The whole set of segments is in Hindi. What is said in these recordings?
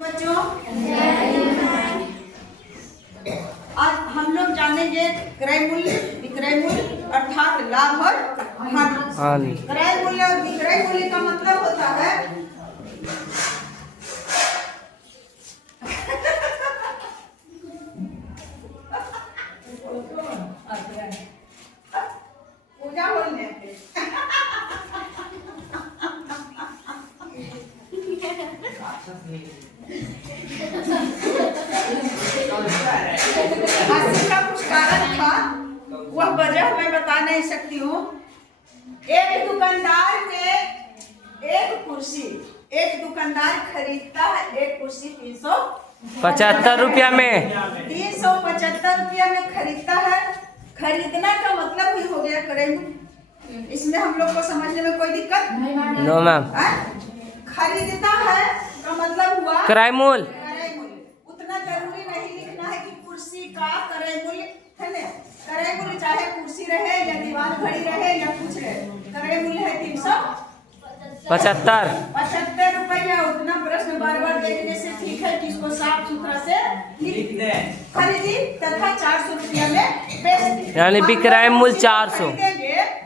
बच्चों, आज हम लोग जानेंगे क्रय मूल्य, विक्रय मूल्य अर्थात लाभ और हानि। क्रय मूल्य और विक्रय मूल्य का मतलब होता है पूजा बोलने का कुछ कारण था, वह वजह मैं बता नहीं सकती हूँ। एक दुकानदार ने एक कुर्सी, एक दुकानदार खरीदता है एक कुर्सी 375 रुपया में, 375 रुपया में खरीदता है। खरीदना का मतलब ही हो गया क्रय। इसमें हम लोग को समझने में कोई दिक्कत नो मैम। खरीदता है का मतलब हुआ क्रय मूल्य। क्रय मूल्य। उतना जरूरी नहीं लिखना है कि कुर्सी का क्रय मूल्य है ना। क्रय मूल्य चाहे कुर्सी रहे या दीवार घड़ी रहे या कुछ रहे, क्रय मूल्य है 375 रुपया। उतना प्रश्न बार बार देखने से ठीक है कि इसको साफ सुथरा से लिख दे। खरीदी तथा 400 रुपया में बेच दी, यानी विक्रय मूल्य 400।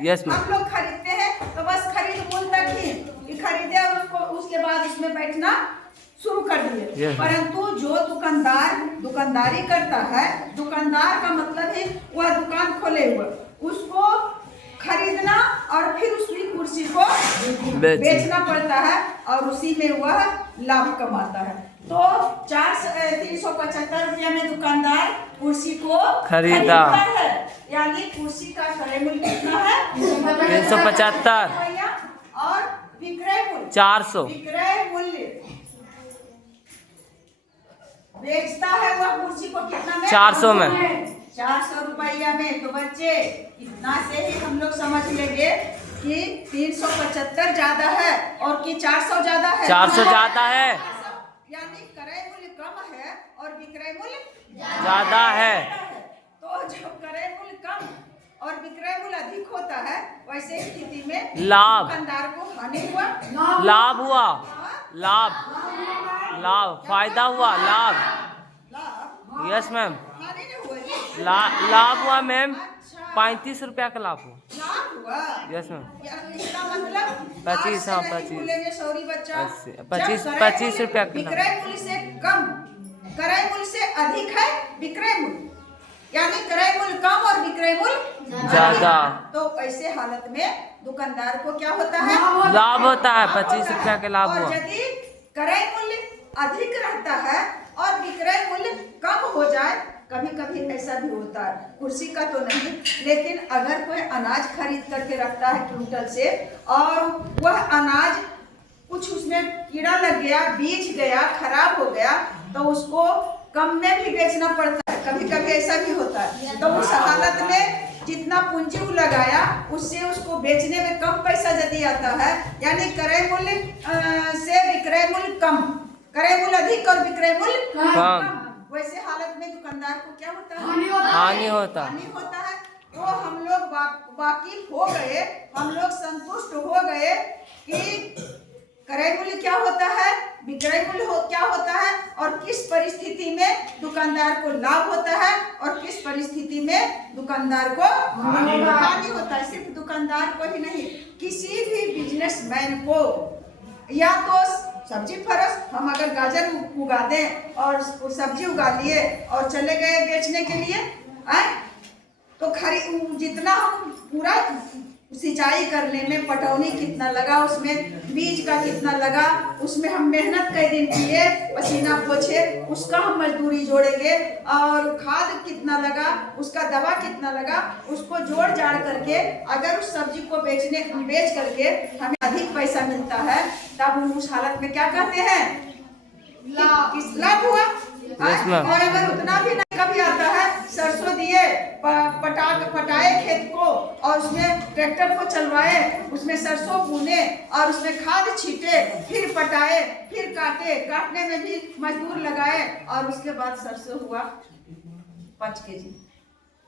Yes ma'am. हम लोग खरीदते हैं तो बस खरीद मूल्य तक ही खरीदे और उसको उसके बाद उसमें बैठना शुरू कर दिए। परंतु जो दुकानदार दुकानदारी करता है, दुकानदार का मतलब है वह दुकान खोले हुए, उसको खरीदना और फिर उसकी कुर्सी को बेचना पड़ता है और उसी में वह लाभ कमाता है। तो 375 रुपया में दुकानदार कुर्सी को खरीदता है, यानी कुर्सी का क्रय मूल्य कितना है 375 और विक्रय मूल्य 400। विक्रय मूल्य बेचता है वह कुर्सी को कितना में 400 में, 400 रुपया में। तो बच्चे इतना से ही हम लोग समझ लेंगे कि 375 ज्यादा है और कि 400 ज्यादा है। 400 ज्यादा है, यानी क्रय मूल्य कम है और विक्रय मूल्य ज्यादा है। तो जो क्रय मूल्य कम और विक्रय मूल्य अधिक होता है, वैसे स्थिति में लाभ, दुकानदार को हानि हुआ, लाभ हुआ, लाभ फायदा हुआ, लाभ। लाभ यस मैम। हानि नहीं हुआ जी? लाभ हुआ मैम, 35 रुपया का लाभ हुआ। लाभ हुआ। Yes ma'am. इसका मतलब 25, हाँ 25, बोलेंगे सॉरी बच्चा, 25 रुपया का विक्रय मूल्य से कम, क्रय मूल्य से अधिक है विक्रय मूल्य, यानी क्रय मूल्य कम और विक्रय मूल्य ज्यादा। तो ऐसे हालत में दुकानदार को क्या होता है लाभ होता है, 25 रुपया के लाभ और हुआ। यदि क्रय मूल्य अधिक रहता है और विक्रय मूल्य कम हो जाए, कभी कभी ऐसा भी होता है, कुर्सी का तो नहीं, लेकिन अगर कोई अनाज खरीद करके रखता है क्विंटल से और वह अनाज कुछ उसमें कीड़ा लग गया, बीज गया, खराब हो गया, तो उसको कम में भी बेचना पड़ता है। कभी कभी ऐसा भी होता है। तो उस हालत में जितना पूंजी वो लगाया उससे उसको बेचने में कम पैसा यदि आता है, यानी क्रय मूल्य से विक्रय मूल्य कम, क्रय मूल्य अधिक और विक्रय मूल्य कम, वैसे हालत में दुकानदार को क्या होता है हानि होता है। तो हम लोग वाकिफ हो गए, हम लोग संतुष्ट हो गए कि क्रय मूल्य क्या होता है, विक्रय मूल्य क्या होता है और किस परिस्थिति में दुकानदार को लाभ होता है और किस परिस्थिति में दुकानदार को हानि होता है। सिर्फ दुकानदार को ही नहीं, किसी भी बिजनेसमैन को, या तो सब्जी फरस, हम अगर गाजर उगा दें और सब्जी उगा लिए और चले गए बेचने के लिए, तो जितना हम पूरा सिंचाई करने में पटौनी कितना लगा, उसमें बीज का कितना लगा, उसमें हम मेहनत कई दिन किए, पसीना पोछे, उसका हम मजदूरी जोड़ेंगे और खाद कितना लगा, उसका दवा कितना लगा, उसको जोड़ जाड़ करके अगर उस सब्जी को बेच करके हमें अधिक पैसा मिलता है, तब हम उस हालत में क्या कहते हैं लाभ हुआ। और अगर उतना भी नहीं कभी आता है, सरसों दिए, पटाए खेत को और उसमें ट्रैक्टर को चलवाए, उसमें सरसों बुने और उसमें खाद छीटे, फिर पटाए, फिर काटने में भी मजदूर लगाए और उसके बाद सरसों हुआ 5 केजी,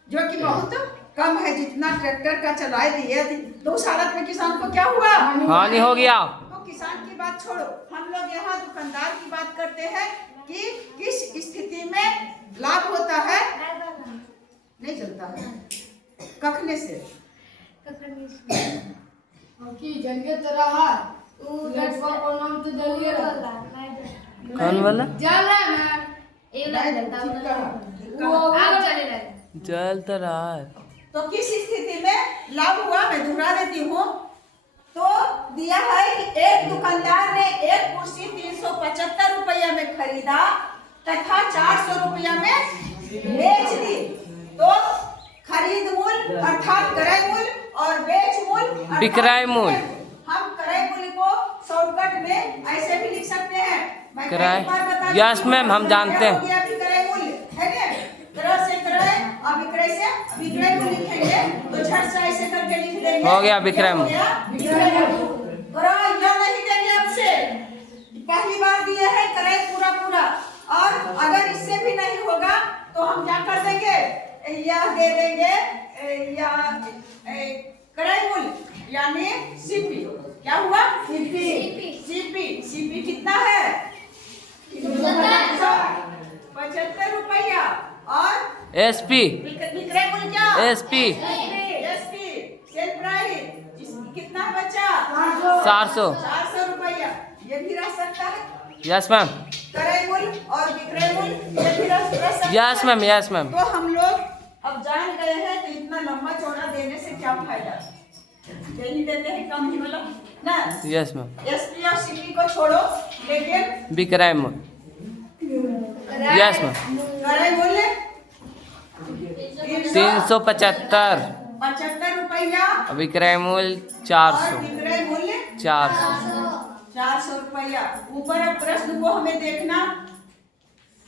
जो कि बहुत कम है। जितना ट्रैक्टर का चलाए दिए, तो उस हालत में किसान को क्या हुआ हानि हो गया। तो किसान की बात छोड़ो, हम लोग यहाँ दुकानदार की बात करते हैं कि किस स्थिति में लाभ होता है। नहीं चलता है कखने से कौन वाला जल तो रहा है। तो किस स्थिति में लाभ हुआ मैं दोहरा देती हूँ। तो दिया है कि एक दुकानदार ने एक कुर्सी 375 रुपया में खरीदा तथा 400 रुपया में बेच दी। तो खरीद मूल्य अर्थात क्रय मूल्य और बेच मूल्य विक्रय मूल्य। हम क्रय मूल्य को शॉर्टकट में ऐसे भी लिख सकते हैं। मैं क्रय, एक बार बता यस देती हूँ। मैम, हम जानते हैं। हो गया विक्रय मूल्य है ना, क्रय से क्रय और विक्रय से विक्रय मूल्य लिखेंगे तो झट से ऐसे करके लिख देंगे। हो गया विक्रय मूल्य। क्रय नहीं देंगे आपसे, पहली बार दिए है क्रय पूरा पूरा। और अगर इससे भी नहीं होगा तो हम क्या कर देंगे, यह दे देंगे या क्रय मूल्य यानी सीपी। क्या हुआ? सीपी। सीपी सीपी कितना है? 75 रुपया। और एसपी विक्रय मूल्य क्या? एसपी एसपी सेल प्राइस कितना बचा? 400 रुपया। ये भी रह सकता है। यस मैम, क्रय मूल्य और विक्रय मूल्य ये भी रह सकता है। Yes ma'am, yes ma'am. तो हम लोग अब जान गए हैं तो इतना लंबा चौड़ा देने से क्या फायदा, यही देते हैं कम ही मतलब ना। Yes ma'am. एसपी और सीपी को छोड़ो, लेकिन विक्रय मूल्य। Yes ma'am. क्रय मूल्य 375 75 रुपया। विक्रय मूल्य और 400 विक्रय मूल्य 400 रुपया। ऊपर अब प्रश्न को हमें देखना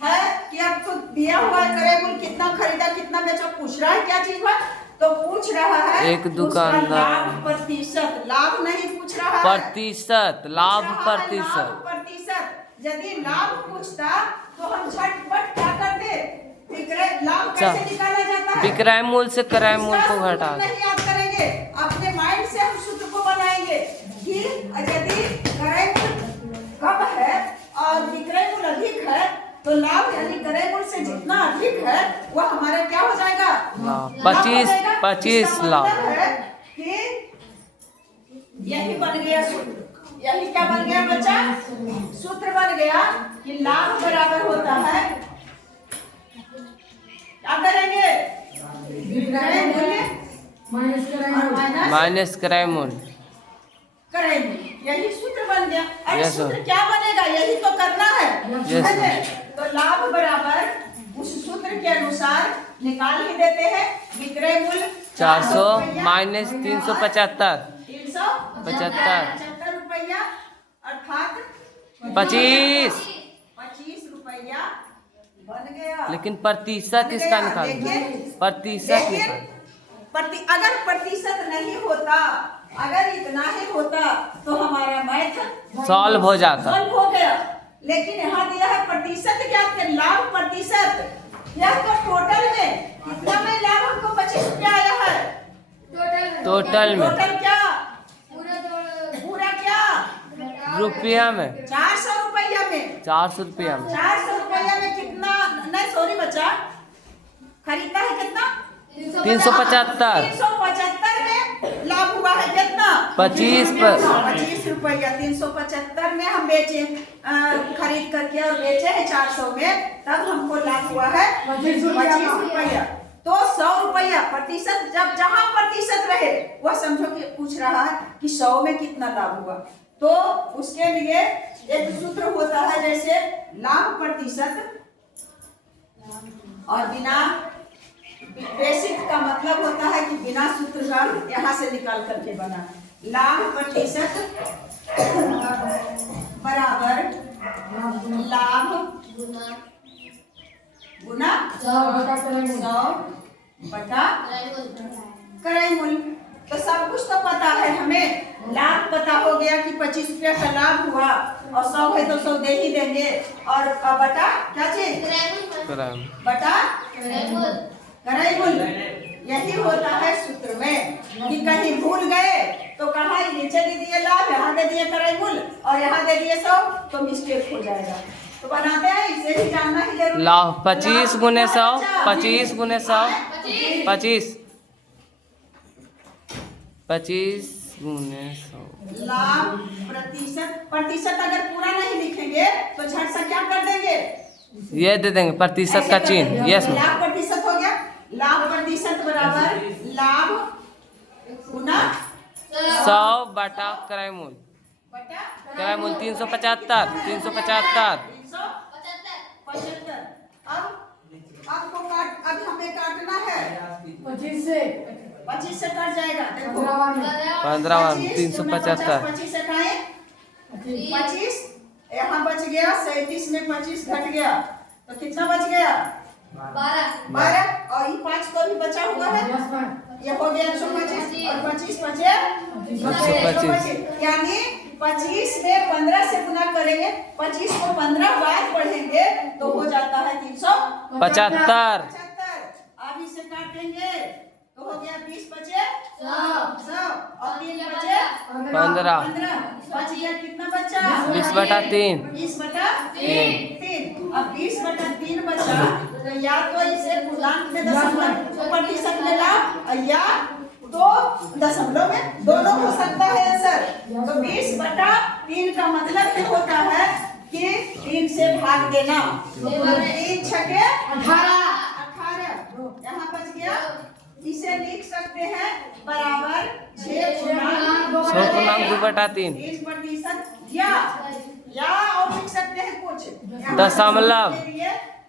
है कि अब तो दिया हुआ है क्रय मूल्य कितना खरीदा कितना बेचा, पूछ रहा है क्या चीज है। तो पूछ रहा है एक दुकानदार उसका लाभ प्रतिशत, लाभ नहीं पूछ रहा है प्रतिशत, लाभ पूछ रहा है प्रतिशत। लाभ प्रतिशत। यदि लाभ पूछता तो हम झटपट क्या करते, विक्रय लाभ कैसे निकाला जाता है? विक्रय मूल्य से क्रय मूल्य को इसका घटा सूत्र नहीं याद करेंगे, अपने माइंड से हम सूत्र को बनाएंगे कि यदि क्रय मूल्य कम है और विक्रय मूल्य अधिक है तो लाभ यानी क्रय मूल्य से जितना अधिक है वह हमारा क्या हो जाएगा? 25 लाभ। है कि यही बन गया सूत्र। यही क्या बन गया बच्चा? सूत्र बन गया कि लाभ बराबर होता है, क्या करेंगे, क्रय मूल्य माइनस क्रय मूल्य। क्रय मूल्य। यही सूत्र बन गया। अरे Yes, सूत्र sir. क्या बनेगा, यही तो करना है। Yes, है ना? तो लाभ बराबर उस सूत्र के अनुसार निकाल ही देते हैं। विक्रय मूल्य 400 माइनस 375 375 रुपया अर्थात 25। 25 रुपया बन गया। लेकिन प्रतिशत इसका निकाल, प्रतिशत निकाल। अगर प्रतिशत नहीं होता, अगर इतना ही होता तो हमारा मैथ सॉल्व हो जाता। सॉल्व हो गया। लेकिन यहाँ दिया है प्रतिशत ज्ञात कर, लाभ प्रतिशत। यह तो टोटल में कितना में लाभ हमको 25 रुपया आया है टोटल में। टोटल क्या पूरा क्या रुपया में 400 रुपया में 400 रुपया में 400 रुपया में कितना, नहीं सॉरी बच्चा, खरीदता है कितना? 375 375 में लाभ हुआ है कितना? 25 पर 25 रुपया। 375 में हम बेचे खरीद करके और बेचे हैं 400 में, तब हमको लाभ हुआ है 25 रुपया। तो 100 रुपया प्रतिशत, जब जहां प्रतिशत रहे वह समझो कि पूछ रहा है कि 100 में कितना लाभ हुआ। तो उसके लिए एक सूत्र होता है, जैसे लाभ प्रतिशत और बिना बेसिक का मतलब होता है कि बिना सूत्र का यहाँ से निकाल करके बना। लाभ प्रतिशत बराबर लाभ गुना 100 बटा क्रय मूल्य। तो सब कुछ तो पता है हमें, लाभ पता हो गया कि 25 रुपया का लाभ हुआ और 100 है तो 100 दे ही देंगे। और बटा क्या चीज? बटा क्रय मूल्य। यही होता है सूत्र में कि कहीं भूल गए तो कहा नीचे दे दिए लाभ, यहाँ दे दिए कराई मूल और यहाँ दे दिए 100, तो मिस्टेक हो जाएगा। तो बनाते हैं, इसे ही जानना ही जरूरी। लाभ 25 गुने 100, 25 गुने 100, 25 गुने 100। लाभ प्रतिशत अगर पूरा नहीं लिखेंगे तो झट से क्या कर देंगे, ये दे देंगे प्रतिशत का चिन्ह। Yes ma'am. लाभ प्रतिशत हो गया, लाभ प्रतिशत बराबर लाभ गुना 100 बटा किराया मूल, बटा किराया मूल 375, 375। 375। अब हमें काटना है 25 से कट जाएगा। देखो 15 375। 25 से काए 25, यहाँ बच गया 37 में 25 घट गया तो कितना बच गया 12 और ये 5 को भी बचा हुआ है, ये हो गया 125 और 25 बचे 125, यानी 25 में 15 से गुना करेंगे, 25 को 15 बार पढ़ेंगे तो हो जाता है 375। अब इसे काटेंगे तो हो गया 20 बचे 100 और 3 बचे 15, बच गया कितना बचा 20 बटा 3, 20 बटा 3। अब 20 बटा 3 बचा तो या तो इसे पूर्णांक में दशमलव प्रतिशत में लाओ या तो दशमलव में, दोनों हो सकता है आंसर। तो 20 बटा 3 का मतलब ये होता है कि 3 से भाग देना, 3 छके 18, यहाँ बच गया। इसे लिख सकते हैं बराबर 6.2 बटा 3 30% या और लिख सकते हैं कुछ दशमलव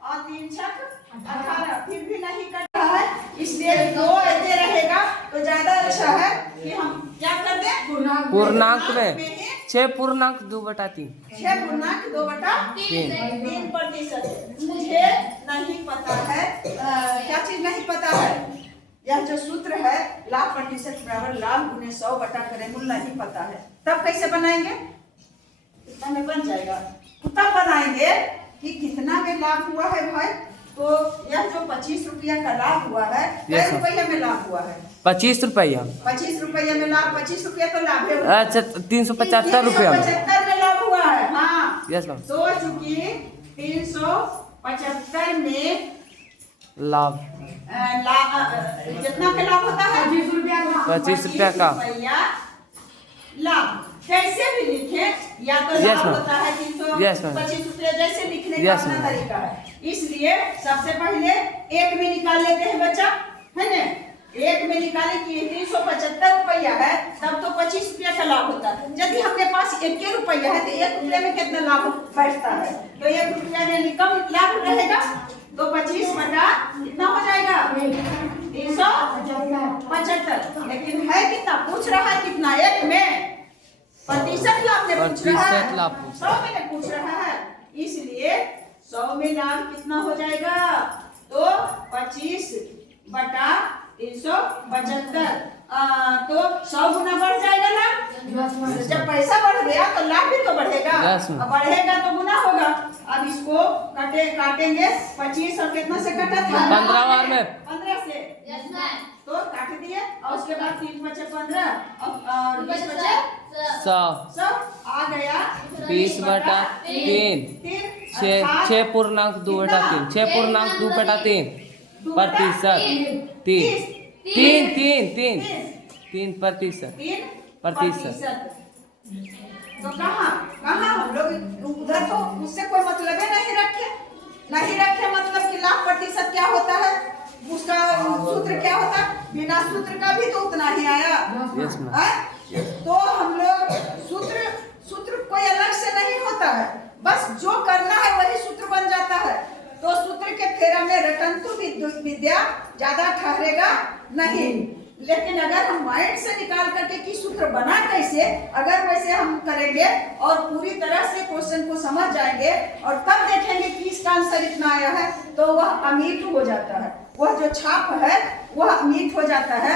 और 3 छक 18, फिर भी नहीं कट रहा है, इसलिए 2 ऐसे रहेगा तो ज्यादा अच्छा है कि हम क्या कर दें पूर्णांक में 6.2 बटा 3, 6.2 बटा 3%। मुझे नहीं पता है क्या चीज नहीं पता है, यह जो सूत्र है लाभ प्रतिशत बराबर लाभ गुने 100 बटा किराया मूल नहीं पता है, तब कैसे बनाएंगे, कितना में बन जाएगा, तब बनाएंगे कि कितना में लाभ हुआ है भाई। तो यह जो 25 रुपया का लाभ हुआ है, कितने रुपया में लाभ हुआ है 25 रुपया, 25 रुपया में लाभ, 25 रुपया तो लाभ है। अच्छा 375 रुपया में 375 में लाभ हुआ है। हाँ यस मैम। तो चूंकि 375 में लाभ जितना का लाभ होता है 25 रुपया का लाभ, कैसे भी लिखे या तो लाभ होता है 325 रुपया, जैसे लिखने का अपना तरीका है। इसलिए सबसे पहले एक में निकाल लेते हैं बच्चा, है ना, एक में निकाले कि 375 रुपया है तब तो 25 रुपया का लाभ होता है। यदि हमने पास 1 रुपया है तो 1 रुपया में कितना लाभ बैठता है, तो 1 रुपया में कम लाभ रहेगा, तो 25 बटा कितना हो जाएगा 375। लेकिन है कितना पूछ रहा है, कितना 1 में प्रतिशत लाभ में पूछ रहा है, 100 में पूछ रहा है, इसलिए 100 में लाभ कितना हो जाएगा, तो 25 बटा 375, तो 100 गुना बढ़ जाएगा ना, जब पैसा बढ़ गया तो लाभ भी तो बढ़ेगा, बढ़ेगा तो गुना होगा। अब इसको काटेंगे 25 और कितना से कटा था 15 बार में 15 से, तो काट दिए और उसके बाद 3 बचे 15 और 20 बचे 100 आ गया 20 बटा 3, 6.2 बटा 3, 6.2 बटा 3 प्रतिशत, 3 प्रतिशत। तो कहाँ हम लोग उधर तो उससे कोई मतलब नहीं रखे मतलब कि लाभ प्रतिशत क्या होता है, उसका सूत्र क्या होता है, बिना सूत्र का भी तो उतना ही आया। तो हम लोग सूत्र कोई अलग से नहीं होता है, बस जो करना है वही सूत्र बन जाता है। तो सूत्र के फेरा में रटंतु विद्या ज्यादा ठहरेगा नहीं, लेकिन अगर हम माइंड से निकाल करके कि सूत्र बना कैसे, अगर वैसे हम करेंगे और पूरी तरह से क्वेश्चन को समझ जाएंगे और तब देखेंगे कि इसका आंसर इतना आया है, तो वह अमीट हो जाता है, वह जो छाप है वह अमीट हो जाता है।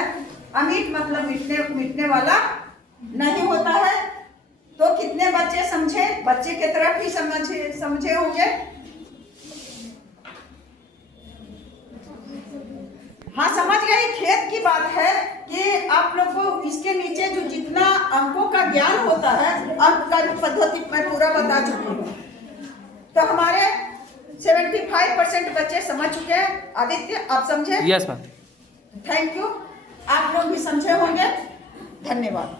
अमीट मतलब मिटने वाला नहीं होता है। तो कितने बच्चे समझे, बच्चे की तरफ ही समझे होंगे। हाँ समझ गए खेद की बात है कि आप लोग को इसके नीचे जो जितना अंकों का ज्ञान होता है, अंक का जो पद्धति मैं पूरा बता चुकी हूँ। तो हमारे 75% बच्चे समझ चुके हैं। आदित्य आप समझे? Yes ma'am. Thank you. आप लोग भी समझे होंगे। धन्यवाद।